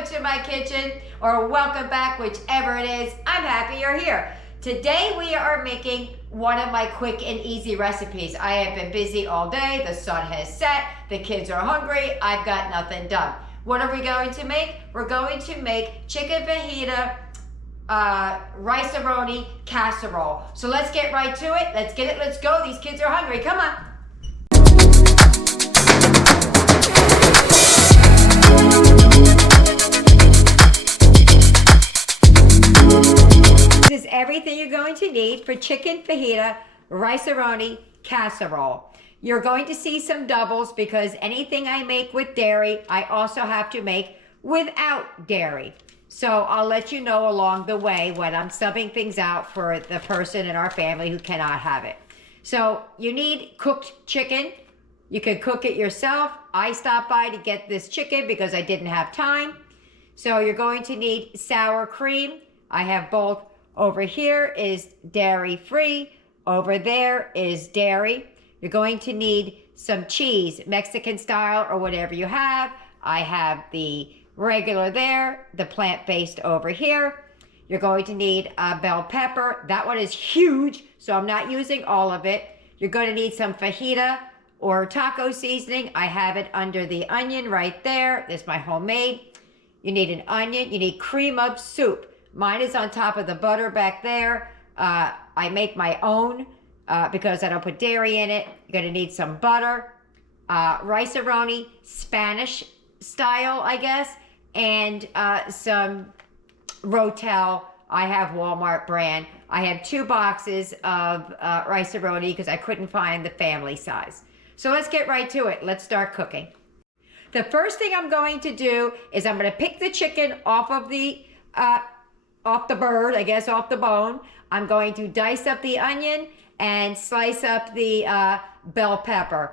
welcome to my kitchen, or welcome back, whichever it is. I'm happy you're here. Today we are making one of my quick and easy recipes. I have been busy all day, the sun has set, the kids are hungry, I've got nothing done. What are we going to make? We're going to make chicken fajita, rice-a-roni casserole. So let's get right to it. Let's get it, let's go. These kids are hungry, come on. This is everything you're going to need for chicken fajita rice-a-roni casserole. You're going to see some doubles because anything I make with dairy, I also have to make without dairy. So I'll let you know along the way when I'm subbing things out for the person in our family who cannot have it. So you need cooked chicken. You can cook it yourself. I stopped by to get this chicken because I didn't have time. So you're going to need sour cream. I have both. Over here is dairy-free. Over there is dairy. You're going to need some cheese, Mexican style or whatever you have. I have the regular there, the plant-based over here. You're going to need a bell pepper. That one is huge, so I'm not using all of it. You're going to need some fajita or taco seasoning. I have it under the onion right there. This is my homemade. You need an onion. You need cream of soup. Mine is on top of the butter back there. I make my own because I don't put dairy in it. You're going to need some butter, rice-a-roni, Spanish style, I guess, and some Rotel. I have Walmart brand. I have 2 boxes of rice-a-roni because I couldn't find the family size. So let's get right to it. Let's start cooking. The first thing I'm going to do is I'm going to pick the chicken off of the bird, I guess, off the bone. I'm going to dice up the onion and slice up the bell pepper.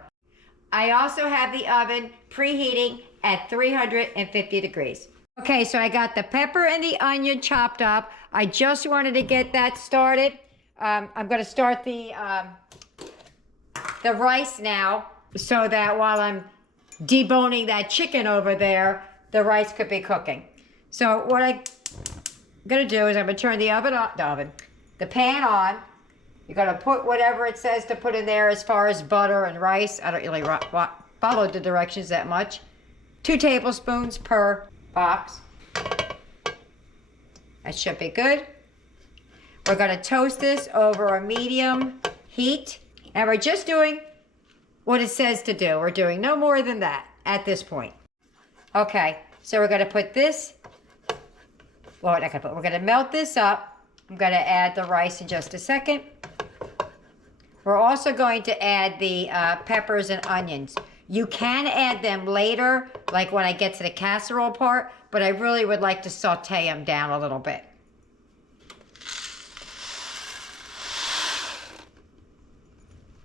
I also have the oven preheating at 350 degrees. Okay, so I got the pepper and the onion chopped up. I just wanted to get that started. I'm going to start the rice now so that while I'm deboning that chicken over there, the rice could be cooking. So what I'm going to do is I'm going to turn the pan on. You're going to put whatever it says to put in there as far as butter and rice. I don't really follow the directions that much. 2 tablespoons per box. That should be good. We're going to toast this over a medium heat. And we're just doing what it says to do. We're doing no more than that at this point. Okay, so we're going to put this. Well, we're going to melt this up. I'm going to add the rice in just a second. We're also going to add the peppers and onions. You can add them later, like when I get to the casserole part, but I really would like to saute them down a little bit.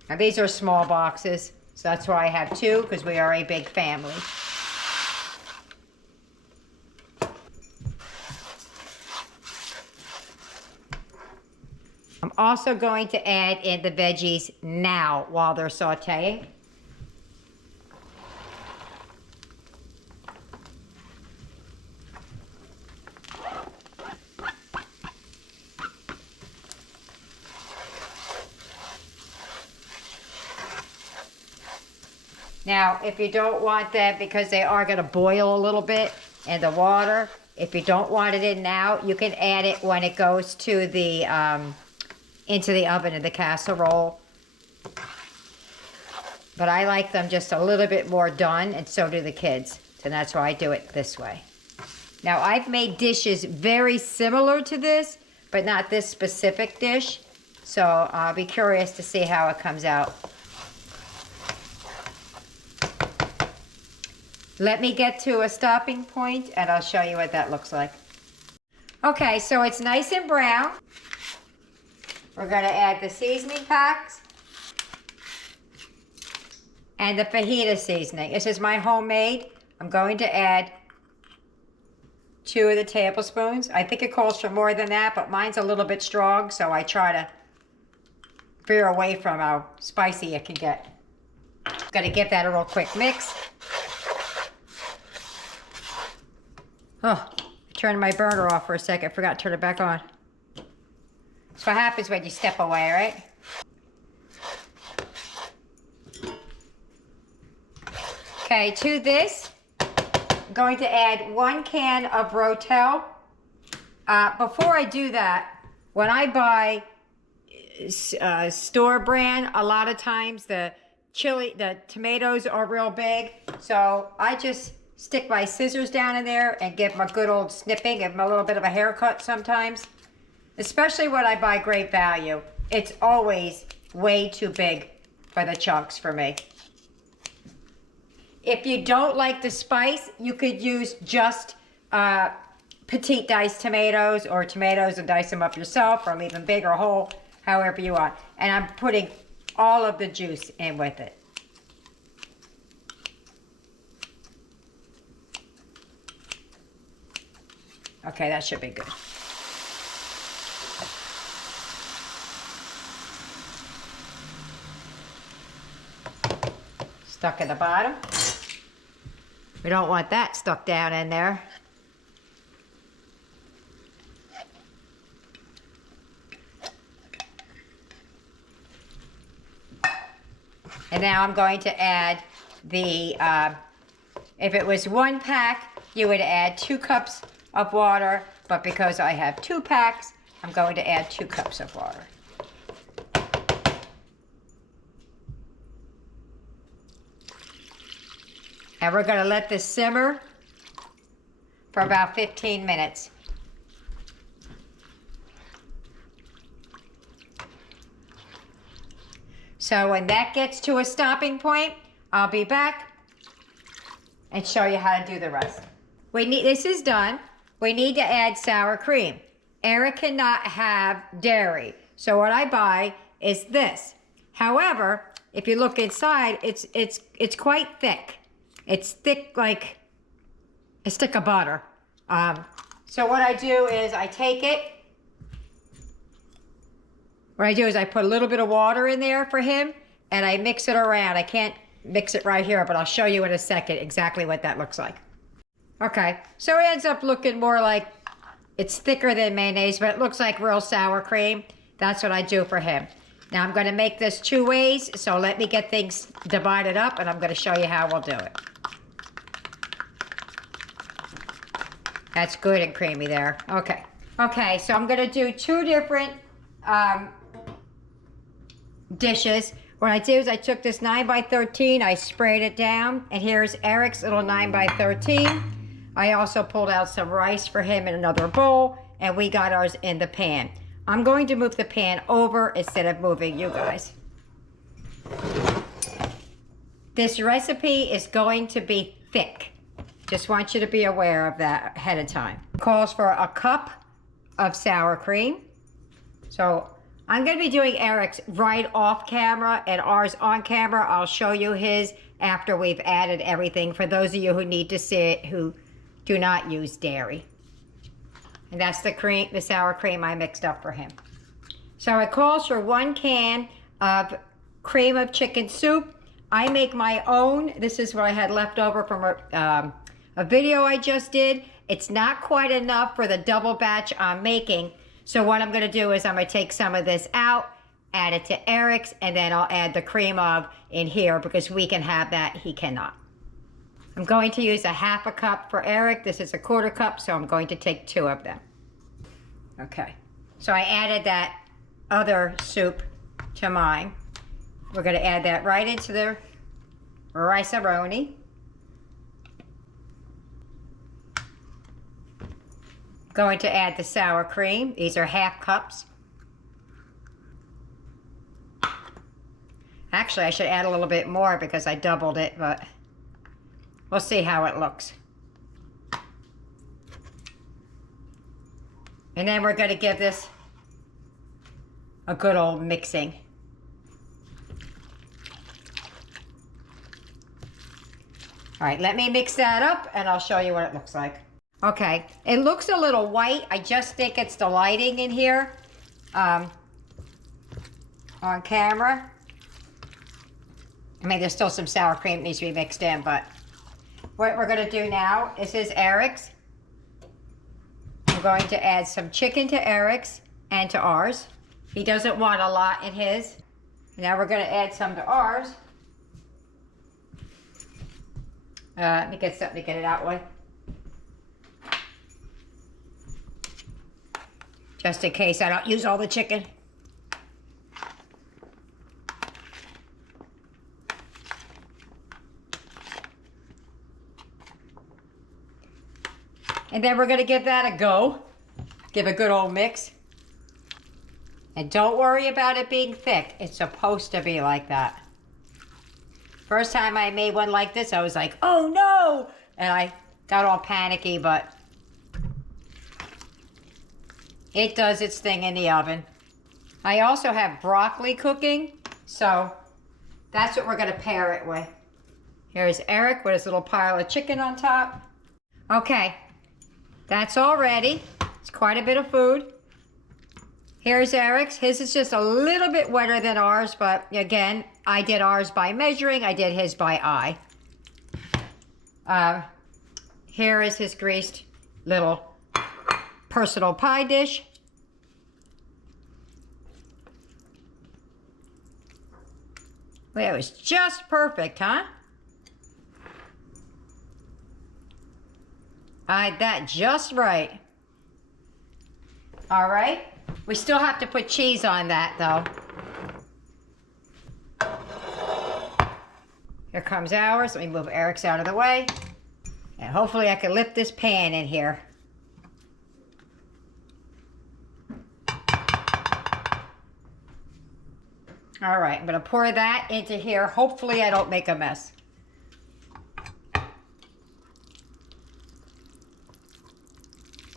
Now these are small boxes, so that's why I have 2, because we are a big family. I'm also going to add in the veggies now while they're sauteing. Now, if you don't want them, because they are going to boil a little bit in the water, if you don't want it in now, you can add it when it goes to the into the oven in the casserole. But I like them just a little bit more done, and so do the kids. So that's why I do it this way. Now, I've made dishes very similar to this, but not this specific dish. So I'll be curious to see how it comes out. Let me get to a stopping point, and I'll show you what that looks like. Okay, so it's nice and brown. We're going to add the seasoning packs and the fajita seasoning. This is my homemade. I'm going to add 2 of the tablespoons. I think it calls for more than that, but mine's a little bit strong, so I try to veer away from how spicy it can get. Got to give that a real quick mix. Oh, I turned my burner off for a second. Forgot to turn it back on. That's what happens when you step away, right? Okay, to this, I'm going to add 1 can of Rotel. Before I do that, when I buy store brand, a lot of times the tomatoes are real big. So I just stick my scissors down in there and give them a good old snipping, give them a little bit of a haircut sometimes. Especially when I buy Great Value. It's always way too big for the chunks for me. If you don't like the spice, you could use just petite diced tomatoes or tomatoes and dice them up yourself, or even big or whole, however you want. And I'm putting all of the juice in with it. Okay, that should be good. Stuck in the bottom. We don't want that stuck down in there. And now I'm going to add the, if it was 1 pack, you would add 2 cups of water, but because I have 2 packs, I'm going to add 2 cups of water. And we're going to let this simmer for about 15 minutes. So when that gets to a stopping point, I'll be back and show you how to do the rest. This is done. We need to add sour cream. Eric cannot have dairy. So what I buy is this. However, if you look inside, it's quite thick. It's thick like a stick of butter. So what I do is I take it. What I do is I put a little bit of water in there for him and I mix it around. I can't mix it right here, but I'll show you in a second exactly what that looks like. Okay, so it ends up looking more like it's thicker than mayonnaise, but it looks like real sour cream. That's what I do for him. Now I'm going to make this 2 ways, so let me get things divided up and I'm going to show you how we'll do it. That's good and creamy there. Okay. Okay, so I'm going to do 2 different dishes. What I did is I took this 9x13, I sprayed it down, and here's Eric's little 9x13. I also pulled out some rice for him in another bowl, and we got ours in the pan. I'm going to move the pan over instead of moving you guys. This recipe is going to be thick. Just want you to be aware of that ahead of time. It calls for a cup of sour cream. So I'm going to be doing Eric's right off camera and ours on camera. I'll show you his after we've added everything for those of you who need to see it who do not use dairy. And that's the sour cream I mixed up for him. So it calls for 1 can of cream of chicken soup. I make my own. This is what I had left over from a video I just did. It's not quite enough for the double batch I'm making. So what I'm going to do is I'm going to take some of this out, add it to Eric's, and then I'll add the cream of in here because we can have that, he cannot. I'm going to use a 1/2 cup for Eric. This is a 1/4 cup, so I'm going to take 2 of them. Okay, so I added that other soup to mine. We're going to add that right into the Rice-A-Roni. Going to add the sour cream. These are 1/2 cups. Actually, I should add a little bit more because I doubled it, but we'll see how it looks. And then we're going to give this a good old mixing. All right, let me mix that up and I'll show you what it looks like. Okay, it looks a little white. I just think it's the lighting in here on camera. I mean, there's still some sour cream that needs to be mixed in, but what we're going to do now, this is Eric's. going to add some chicken to Eric's and to ours. He doesn't want a lot in his. Now we're going to add some to ours. Let me get something to get it out with. Just in case I don't use all the chicken. And then we're going to give that a go. Give a good old mix. And don't worry about it being thick. It's supposed to be like that. First time I made one like this, I was like, oh no! And I got all panicky, but it does its thing in the oven. I also have broccoli cooking, so that's what we're going to pair it with. Here's Eric with his little pile of chicken on top. Okay, that's all ready. It's quite a bit of food. Here's Eric's. His is just a little bit wetter than ours, but again, I did ours by measuring. I did his by eye. Here is his greased little personal pie dish. Well, it was just perfect, huh? I had that just right. All right. We still have to put cheese on that, though. Here comes ours. Let me move Eric's out of the way. And hopefully I can lift this pan in here. All right, I'm going to pour that into here. Hopefully I don't make a mess.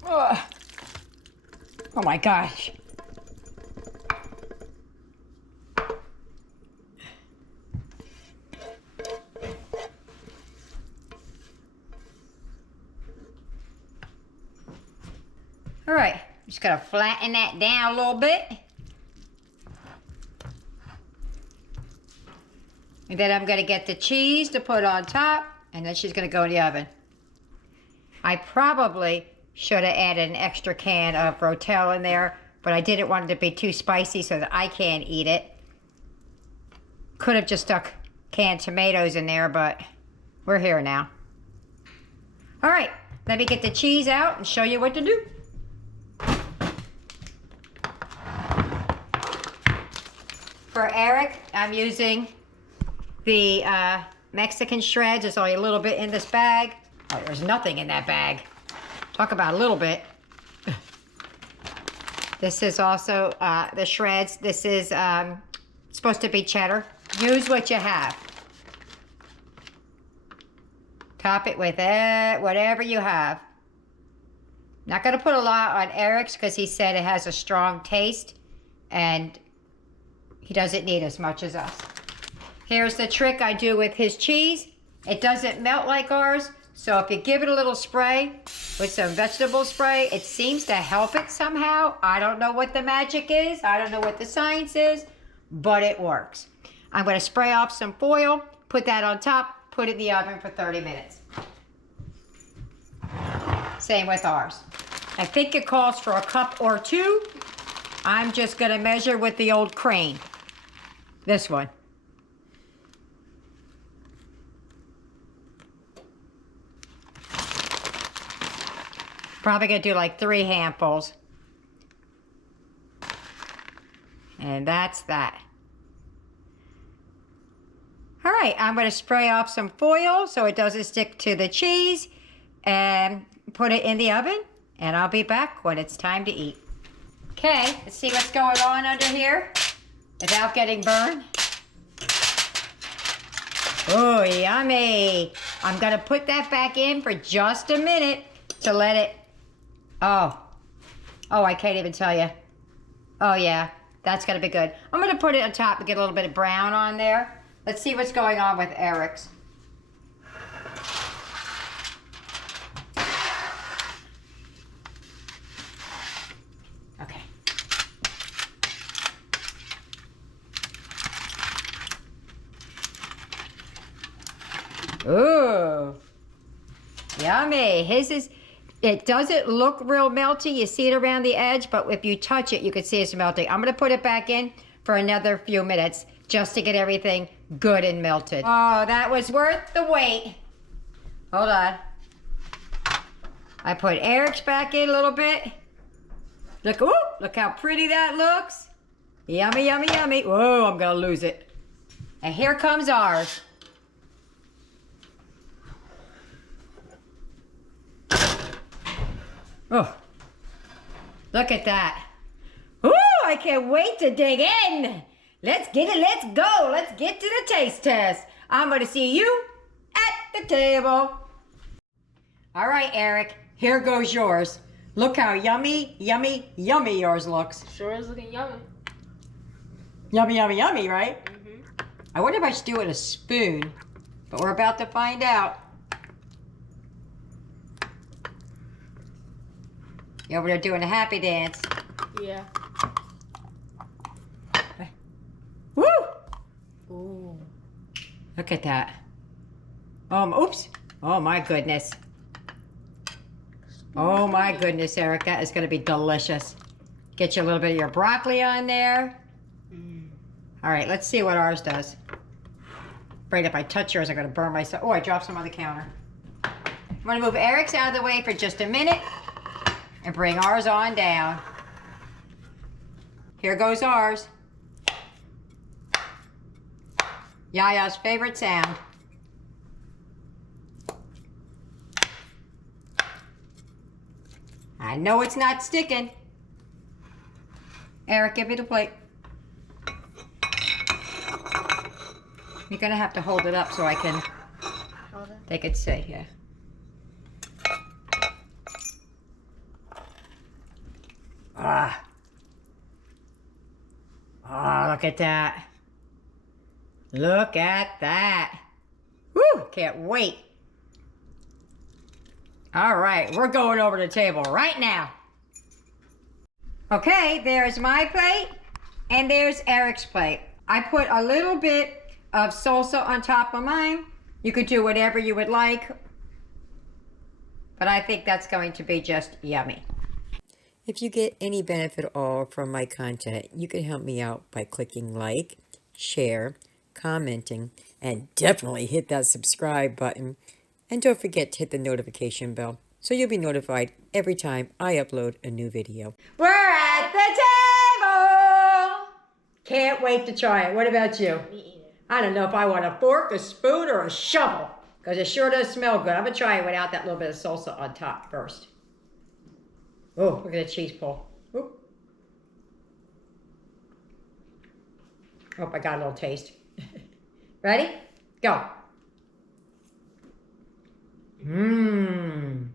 Ugh. Oh my gosh. All right, just gonna flatten that down a little bit. And then I'm gonna get the cheese to put on top, and then she's gonna go in the oven. I probably should have added an extra can of Rotel in there, but I didn't want it to be too spicy so that I can't eat it. Could have just stuck canned tomatoes in there, but we're here now. All right, let me get the cheese out and show you what to do. For Eric, I'm using the Mexican shreds. There's only a little bit in this bag. Oh, there's nothing in that bag. Talk about a little bit. This is also the shreds. This is supposed to be cheddar. Use what you have. Top it with whatever you have. Not going to put a lot on Eric's because he said it has a strong taste and he doesn't need as much as us. Here's the trick I do with his cheese. It doesn't melt like ours. So if you give it a little spray with some vegetable spray, it seems to help it somehow. I don't know what the magic is. I don't know what the science is, but it works. I'm going to spray off some foil, put that on top, put it in the oven for 30 minutes. Same with ours. I think it calls for a cup or two. I'm just going to measure with the old crane. This one. Probably gonna do like 3 handfuls. And that's that. All right, I'm gonna spray off some foil so it doesn't stick to the cheese and put it in the oven, and I'll be back when it's time to eat. Okay, let's see what's going on under here without getting burned. Oh, yummy. I'm gonna put that back in for just a minute to let it. Oh, I can't even tell you. Oh yeah, that's gonna be good. I'm gonna put it on top to get a little bit of brown on there. Let's see what's going on with Eric's. Okay. Ooh, yummy. His is It doesn't look real melty. You see it around the edge, but if you touch it, you can see it's melting. I'm going to put it back in for another few minutes just to get everything good and melted. Oh, that was worth the wait. Hold on. I put Eric's back in a little bit. Look, ooh, look how pretty that looks. Yummy, yummy, yummy. Whoa, I'm going to lose it. And here comes ours. Oh, look at that. Ooh, I can't wait to dig in. Let's get it, let's go. Let's get to the taste test. I'm going to see you at the table. All right, Eric, here goes yours. Look how yummy, yummy, yummy yours looks. Sure is looking yummy. Yummy, yummy, yummy, right? Mm-hmm. I wonder if I should do it with a spoon, but we're about to find out. You over there doing a happy dance. Yeah. Woo! Ooh. Look at that. Oops. Oh my goodness. Oh my goodness, Eric, that is going to be delicious. Get you a little bit of your broccoli on there. All right, let's see what ours does. Afraid if I touch yours, I'm going to burn myself. Oh, I dropped some on the counter. I'm going to move Eric's out of the way for just a minute and bring ours on down. Here goes ours. Yaya's favorite sound. I know it's not sticking. Eric, give me the plate. You're gonna have to hold it up so I can. They could see, yeah. Oh, look at that. Look at that. Woo, can't wait. All right, we're going over to the table right now. Okay, there's my plate and there's Eric's plate. I put a little bit of salsa on top of mine. You could do whatever you would like, but I think that's going to be just yummy. If you get any benefit at all from my content, you can help me out by clicking like, share, commenting, and definitely hit that subscribe button. And don't forget to hit the notification bell so you'll be notified every time I upload a new video. We're at the table! Can't wait to try it. What about you? Me either. I don't know if I want a fork, a spoon, or a shovel, because it sure does smell good. I'm going to try it without that little bit of salsa on top first. Oh, look at the cheese pull. Oop. Oh, I got a little taste. Ready? Go. Mmm.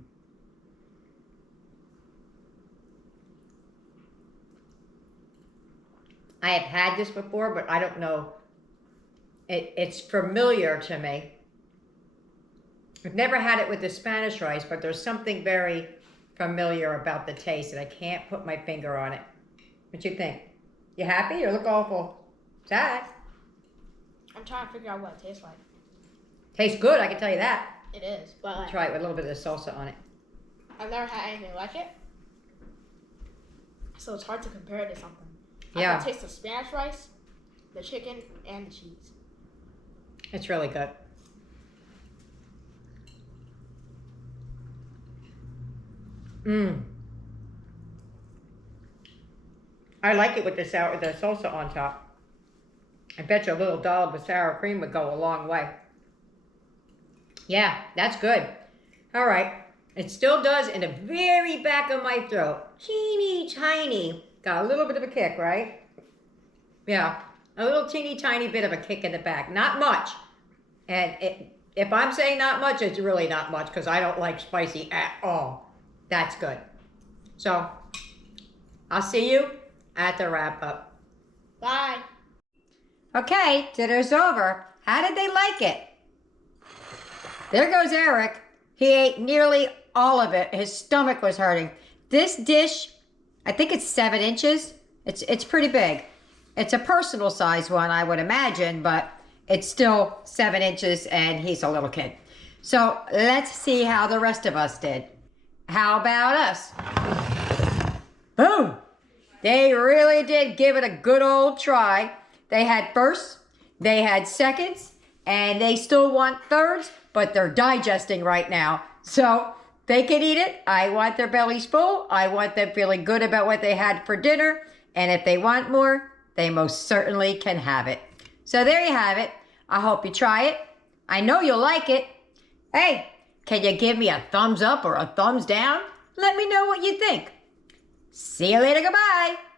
I have had this before, but I don't know. It's familiar to me. I've never had it with the Spanish rice, but there's something very familiar about the taste, and I can't put my finger on it. What you think? You happy? You look awful sad. I'm trying to figure out what it tastes like. Tastes good, I can tell you that. It is, but like, Try it with a little bit of salsa on it. I've never had anything like it, so it's hard to compare it to something. Yeah. I can taste the Spanish rice, the chicken, and the cheese. It's really good. Mmm. I like it with the salsa on top. I bet you a little dollop of sour cream would go a long way. Yeah, that's good. All right. It still does in the very back of my throat. Teeny tiny. Got a little bit of a kick, right? Yeah. A little teeny tiny bit of a kick in the back. Not much. And if I'm saying not much, it's really not much because I don't like spicy at all. That's good. So, I'll see you at the wrap up. Bye. Okay, dinner's over. How did they like it? There goes Eric. He ate nearly all of it. His stomach was hurting. This dish, I think it's 7 inches. It's pretty big. It's a personal size one, I would imagine, but it's still 7 inches and he's a little kid. So let's see how the rest of us did. How about us? Boom! They really did give it a good old try. They had firsts, they had seconds, and they still want thirds, but they're digesting right now. So they can eat it. I want their bellies full. I want them feeling good about what they had for dinner. And if they want more, they most certainly can have it. So there you have it. I hope you try it. I know you'll like it. Hey, can you give me a thumbs up or a thumbs down? Let me know what you think. See you later. Goodbye.